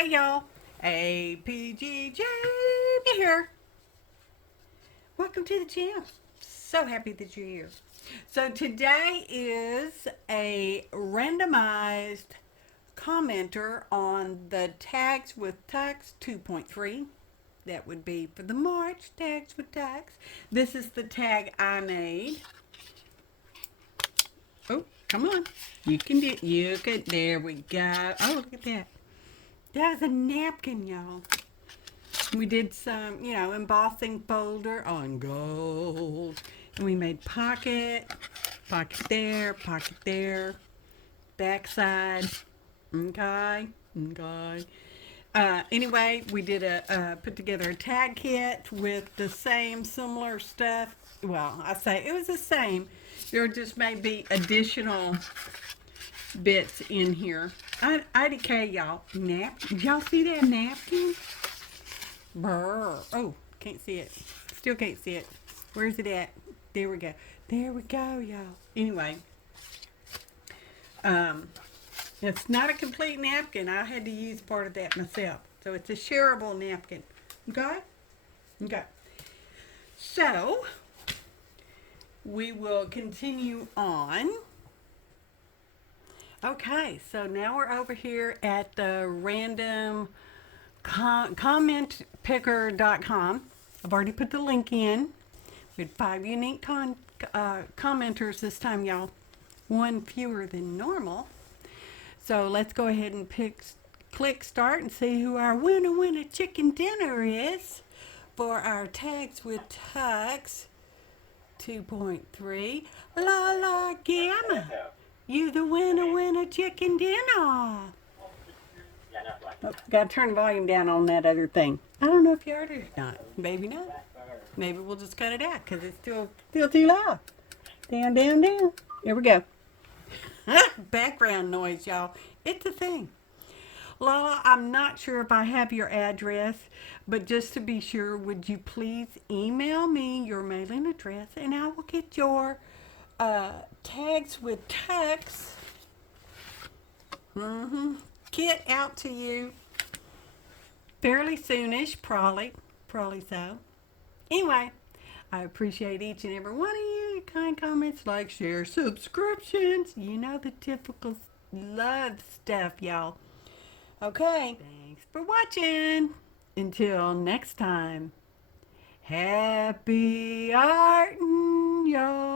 Hey y'all, APG Jamie here. Welcome to the channel. So happy that you're here. So today is a randomized commenter on the tags with tags 2.3. That would be for the March tags with tags. This is the tag I made. Oh, come on. You can do it. You could. There we go. Oh, look at that. That was a napkin, y'all. We did some, embossing folder on gold. And we made pocket there, backside. Okay. Anyway, we did put together a tag kit with the same similar stuff. Well, I say it was the same. There just may be additional bits in here. IDK, y'all. Y'all see that napkin? Brr. Oh, can't see it. Still can't see it. Where's it at? There we go. There we go, y'all. Anyway, it's not a complete napkin. I had to use part of that myself. So it's a shareable napkin. Okay? Okay. So, we will continue on. Okay, so now we're over here at the random commentpicker.com. I've already put the link in. We had 5 unique commenters this time, y'all. 1 fewer than normal. So let's go ahead and click start and see who our winner chicken dinner is for our tags with tugs 2.3. La la gamma. You the winner chicken dinner. Oh, gotta turn the volume down on that other thing. I don't know if you heard it or not. Maybe not. Maybe we'll just cut it out because it's still too loud. Down. There we go. Background noise, y'all. It's a thing. Lala, I'm not sure if I have your address, but just to be sure, would you please email me your mailing address and I will get your tags with tucks kit out to you fairly soonish, probably so. Anyway, I appreciate each and every one of you. Kind comments, like, share, subscriptions. You know the typical love stuff, y'all. Okay, thanks for watching. Until next time, happy artin', y'all.